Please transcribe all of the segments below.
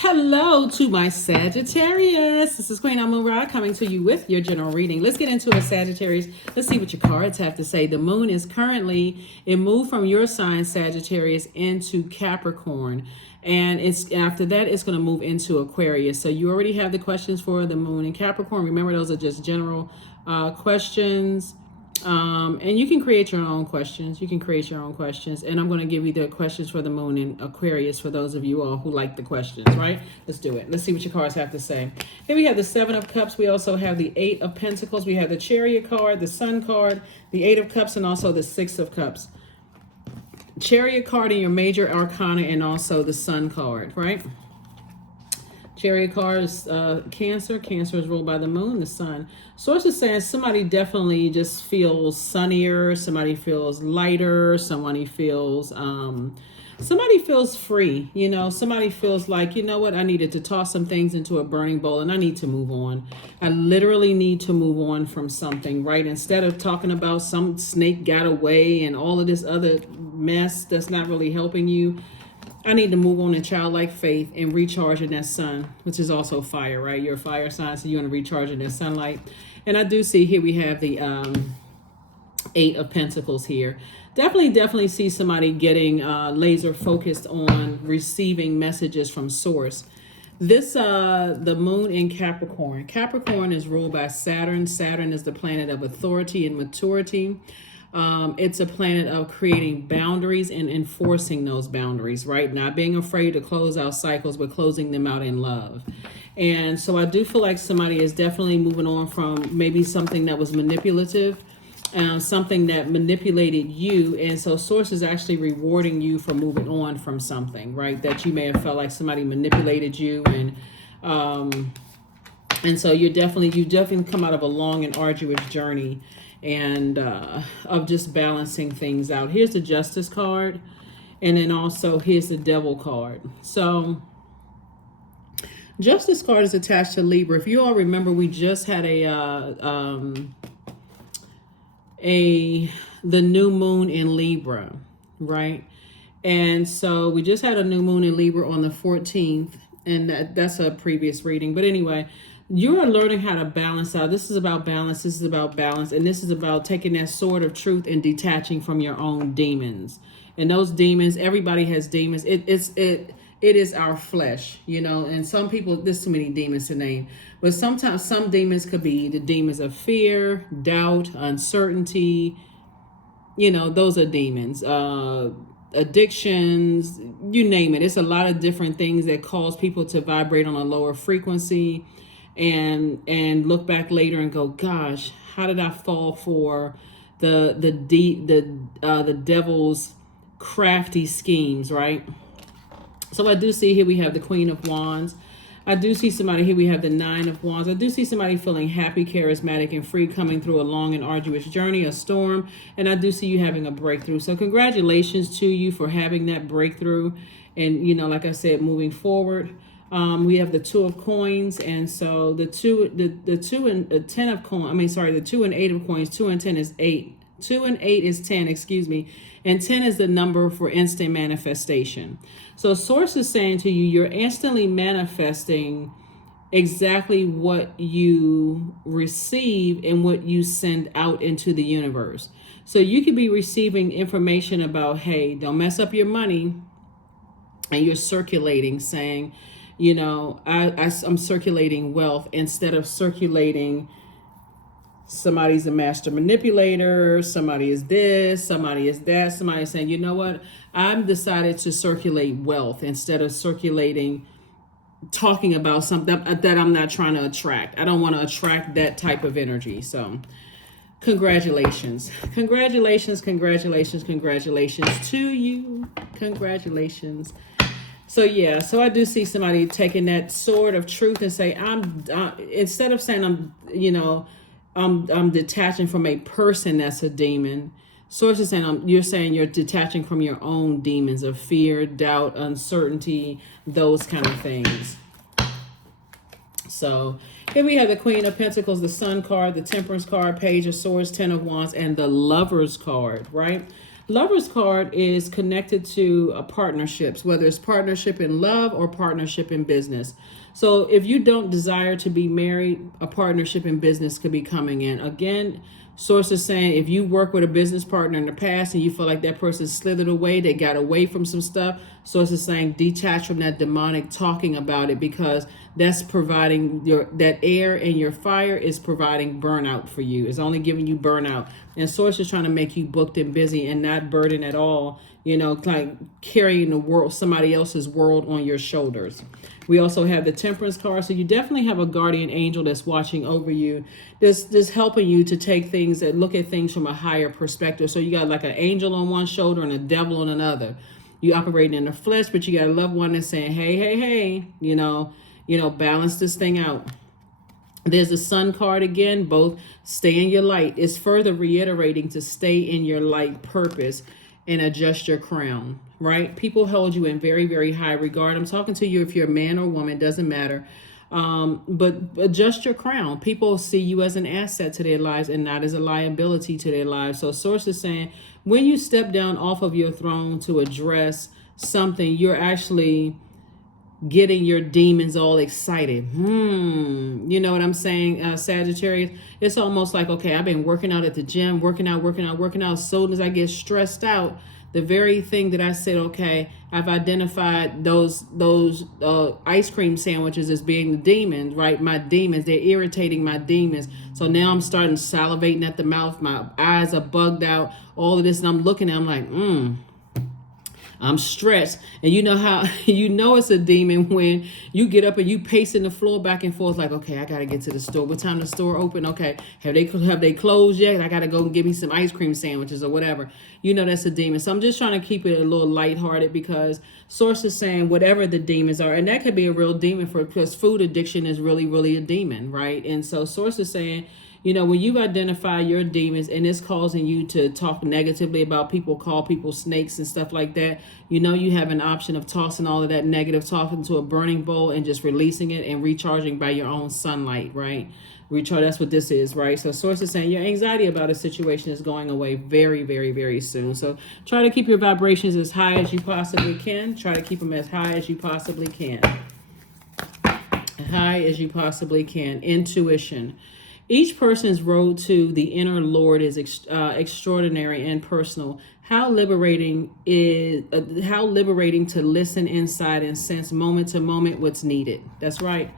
Hello to my Sagittarius. This is Queen Amun Ra coming to you with your general reading. Let's get into a Sagittarius. Let's see what your cards have to say. The moon is currently, it moved from your sign Sagittarius into Capricorn. And it's after that, it's going to move into Aquarius. So you already have the questions for the moon in Capricorn. Remember, those are just general questions. And you can create your own questions. And I'm going to give you the questions for the moon in Aquarius for those of you all who like the questions, right? Let's do it. Let's see what your cards have to say. Here we have the Seven of Cups. We also have the Eight of Pentacles. We have the Chariot card, the Sun card, the Eight of Cups, and also the Six of Cups. Chariot card in your major arcana, and also the Sun card, right? Chariot card is Cancer. Cancer is ruled by the moon, the sun. Source is saying somebody definitely just feels sunnier. Somebody feels lighter. Somebody feels free. You know, somebody feels like, you know what, I needed to toss some things into a burning bowl and I need to move on. I literally need to move on from something, right? Instead of talking about some snake got away and all of this other mess that's not really helping you, I need to move on in childlike faith and recharge in that sun, which is also fire, right? You're a fire sign, so you want to recharge in that sunlight. And I do see here we have the Eight of Pentacles here. Definitely see somebody getting laser focused on receiving messages from source. This, the moon in Capricorn. Capricorn is ruled by Saturn. Saturn is the planet of authority and maturity. It's a planet of creating boundaries and enforcing those boundaries, right? Not being afraid to close out cycles, but closing them out in love. And so I do feel like somebody is definitely moving on from maybe something that was manipulative, something that manipulated you. And so source is actually rewarding you for moving on from something, right? That you may have felt like somebody manipulated you. And so you definitely come out of a long and arduous journey and of just balancing things out. Here's the Justice card, and then also here's the Devil card. So Justice card is attached to Libra. If you all remember, we just had the new moon in Libra, right? And so we just had a new moon in Libra on the 14th, and that's a previous reading. But anyway, you are learning how to balance out. This is about balance. This is about balance. And this is about taking that sword of truth and detaching from your own demons. And those demons, everybody has demons. It is our flesh, you know, and some people, there's too many demons to name. But sometimes some demons could be the demons of fear, doubt, uncertainty. You know, those are demons. Addictions, you name it. It's a lot of different things that cause people to vibrate on a lower frequency. And look back later and go, gosh, how did I fall for the devil's crafty schemes, right? So I do see here we have the Queen of Wands. I do see somebody here. We have the Nine of Wands. I do see somebody feeling happy, charismatic, and free, coming through a long and arduous journey, a storm. And I do see you having a breakthrough. So congratulations to you for having that breakthrough. And, you know, like I said, moving forward. We have the Two of Coins, and so the two and 10 of coins. The 2 and 8 of coins. 2 and 10 is 8. 2 and 8 is 10. Excuse me, and 10 is the number for instant manifestation. So source is saying to you, you're instantly manifesting exactly what you receive and what you send out into the universe. So you could be receiving information about, hey, don't mess up your money, and you're circulating, saying, you know, I'm circulating wealth instead of circulating somebody's a master manipulator, somebody is this, somebody is that, somebody is saying, you know what, I'm decided to circulate wealth instead of talking about something that I'm not trying to attract. I don't want to attract that type of energy. So congratulations to you. Congratulations. So yeah, so I do see somebody taking that sword of truth and say, instead of saying I'm detaching from a person that's a demon. Source is saying you're saying you're detaching from your own demons of fear, doubt, uncertainty, those kind of things. So here we have the Queen of Pentacles, the Sun card, the Temperance card, Page of Swords, 10 of Wands, and the Lovers card, right? Lover's card is connected to partnerships, whether it's partnership in love or partnership in business. So if you don't desire to be married, a partnership in business could be coming in. Again, source is saying if you work with a business partner in the past and you feel like that person slithered away, they got away from some stuff, source is saying detach from that demonic talking about it, because that's providing that air and your fire is providing burnout for you. It's only giving you burnout. And source is trying to make you booked and busy and not burdened at all, like carrying the world, somebody else's world on your shoulders. We also have the Temperance card. So you definitely have a guardian angel that's watching over you. This helping you to take things and look at things from a higher perspective. So you got like an angel on one shoulder and a devil on another. You operating in the flesh, but you got a loved one that's saying, hey, balance this thing out. There's the Sun card again, both stay in your light. It's further reiterating to stay in your light purpose and adjust your crown, right? People hold you in very, very high regard. I'm talking to you if you're a man or woman, doesn't matter. But adjust your crown. People see you as an asset to their lives and not as a liability to their lives. So source is saying when you step down off of your throne to address something, you're actually getting your demons all excited. You know what I'm saying, Sagittarius? It's almost like, okay, I've been working out at the gym, working out. As soon as I get stressed out, the very thing that I said, okay, I've identified those ice cream sandwiches as being the demons, right? My demons, they're irritating my demons. So now I'm starting salivating at the mouth. My eyes are bugged out, all of this. And I'm looking at, I'm like, I'm stressed. And you know how it's a demon when you get up and you pacing the floor back and forth like, okay, I got to get to the store. What time the store open? Okay, have they closed yet? I got to go and get me some ice cream sandwiches or whatever. That's a demon. So I'm just trying to keep it a little lighthearted because source is saying whatever the demons are, and that could be a real demon because food addiction is really, really a demon, right? And so source is saying, when you've identified your demons and it's causing you to talk negatively about people, call people snakes and stuff like that, you have an option of tossing all of that negative talk into a burning bowl and just releasing it and recharging by your own sunlight, right? Recharge, that's what this is, right? So source is saying your anxiety about a situation is going away very, very, very soon. So try to keep your vibrations as high as you possibly can. Try to keep them as high as you possibly can. High as you possibly can. Intuition. Each person's road to the inner Lord is extraordinary and personal. How liberating to listen inside and sense moment to moment what's needed. That's right.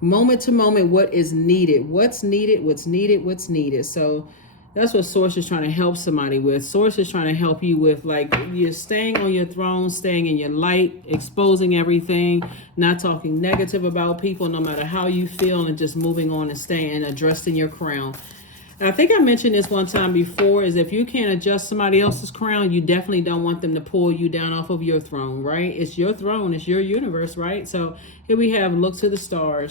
Moment to moment, what is needed. What's needed. So that's what Source is trying to help somebody with. Source is trying to help you with, like, you're staying on your throne, staying in your light, exposing everything, not talking negative about people, no matter how you feel, and just moving on and staying and addressing your crown. And I think I mentioned this one time before, is if you can't adjust somebody else's crown, you definitely don't want them to pull you down off of your throne, right? It's your throne. It's your universe, right? So here we have look to the stars.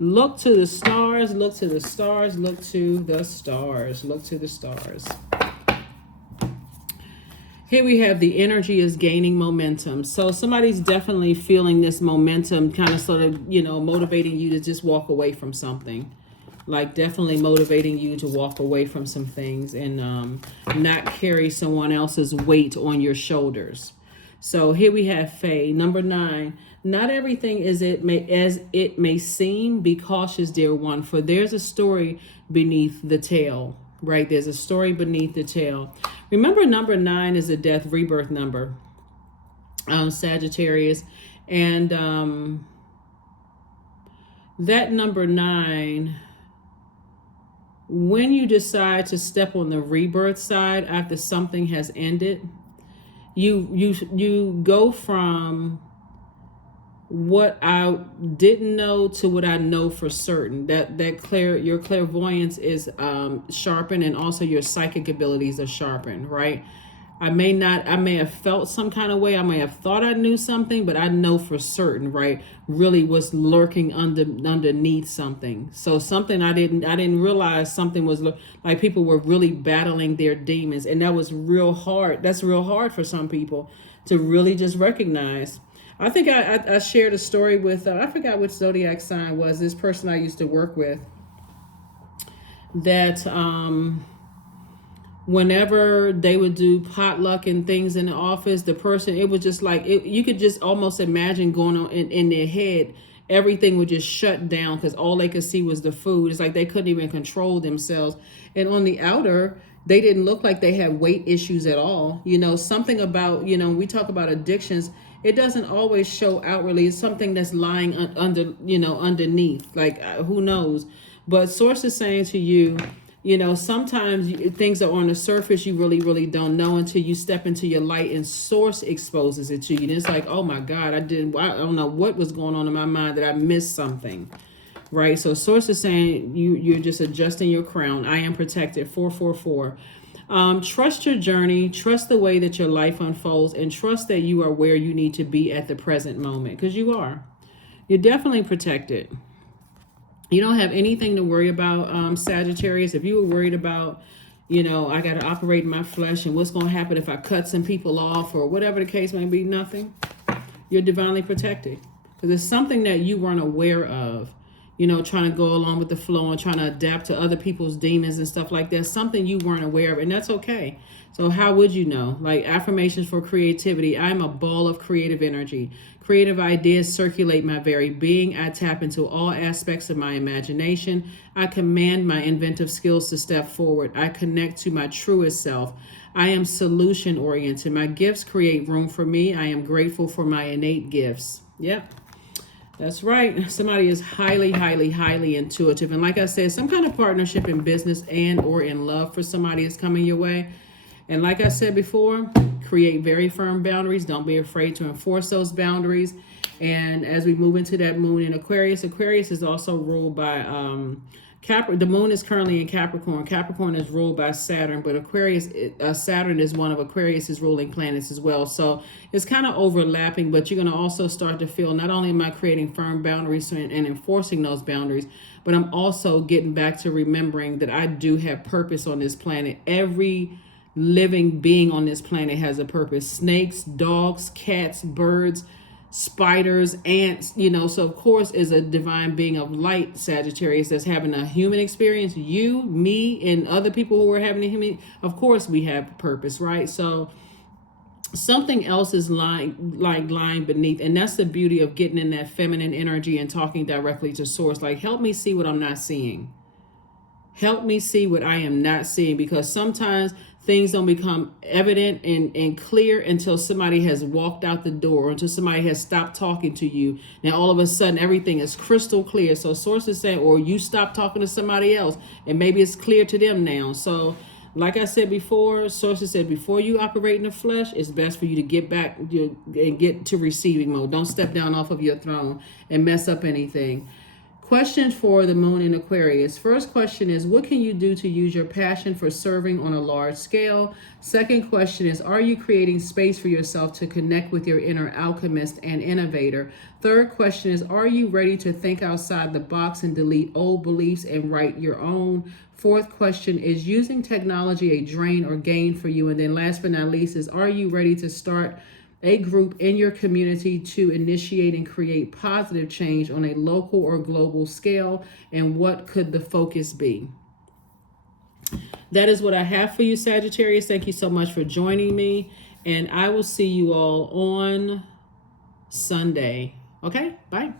Look to the stars, look to the stars, look to the stars, look to the stars. Here we have the energy is gaining momentum. So somebody's definitely feeling this momentum, kind of sort of, motivating you to just walk away from something. Like definitely motivating you to walk away from some things and not carry someone else's weight on your shoulders. So here we have Faye, number 9. Not everything as it may seem. Be cautious, dear one, for there's a story beneath the tale, right? There's a story beneath the tale. Remember, number 9 is a death rebirth number, Sagittarius. And that number 9, when you decide to step on the rebirth side after something has ended, you go from what I didn't know to what I know for certain. Your clairvoyance is sharpened, and also your psychic abilities are sharpened, right? I may have felt some kind of way. I may have thought I knew something, but I know for certain, right? Really was lurking underneath something. So something I didn't realize something was like people were really battling their demons, and that was real hard. That's real hard for some people to really just recognize. I think I shared a story with, I forgot which Zodiac sign was, this person I used to work with, that whenever they would do potluck and things in the office, the person, it was just like, you could just almost imagine going on in their head, everything would just shut down because all they could see was the food. It's like they couldn't even control themselves. And on the outer, they didn't look like they had weight issues at all. Something about, when we talk about addictions, it doesn't always show outwardly. It's something that's lying underneath, like who knows. But source is saying to you, sometimes things are on the surface you really, really don't know until you step into your light and source exposes it to you. And it's like, oh my God, I don't know what was going on in my mind that I missed something, right? So source is saying you're just adjusting your crown. I am protected, 444. Trust your journey, trust the way that your life unfolds, and trust that you are where you need to be at the present moment, because you are. You're definitely protected. You don't have anything to worry about, Sagittarius. If you were worried about, I got to operate in my flesh and what's going to happen if I cut some people off or whatever the case may be, nothing. You're divinely protected. Because it's something that you weren't aware of, trying to go along with the flow and trying to adapt to other people's demons and stuff like that. Something you weren't aware of, and that's okay. So how would you know? Like affirmations for creativity. I'm a ball of creative energy. Creative ideas circulate my very being. I tap into all aspects of my imagination. I command my inventive skills to step forward. I connect to my truest self. I am solution oriented. My gifts create room for me. I am grateful for my innate gifts. Yep. That's right. Somebody is highly, highly, highly intuitive. And like I said, some kind of partnership in business and or in love for somebody is coming your way. And like I said before, create very firm boundaries. Don't be afraid to enforce those boundaries. And as we move into that moon in Aquarius, Aquarius is also ruled by the moon is currently in Capricorn. Capricorn is ruled by Saturn, but Saturn is one of Aquarius's ruling planets as well. So it's kind of overlapping, but you're going to also start to feel, not only am I creating firm boundaries and enforcing those boundaries, but I'm also getting back to remembering that I do have purpose on this planet. Every living being on this planet has a purpose. Snakes, dogs, cats, birds, spiders, ants, so of course is a divine being of light, Sagittarius, that's having a human experience. You, me, and other people who are having a human, of course we have purpose, right? So something else is lying beneath, and that's the beauty of getting in that feminine energy and talking directly to source. Like, help me see what I'm not seeing. Help me see what I am not seeing, because sometimes things don't become evident and clear until somebody has walked out the door, until somebody has stopped talking to you. Now, all of a sudden, everything is crystal clear. So sources say, or you stop talking to somebody else, and maybe it's clear to them now. So like I said before, sources said, before you operate in the flesh, it's best for you to get back and get to receiving mode. Don't step down off of your throne and mess up anything. Questions for the moon in Aquarius. First question is, what can you do to use your passion for serving on a large scale? Second question is, are you creating space for yourself to connect with your inner alchemist and innovator? Third question is, are you ready to think outside the box and delete old beliefs and write your own? Fourth question is, using technology a drain or gain for you? And then last but not least is, are you ready to start a group in your community to initiate and create positive change on a local or global scale? And what could the focus be? That is what I have for you, Sagittarius. Thank you so much for joining me, and I will see you all on Sunday. Okay, bye.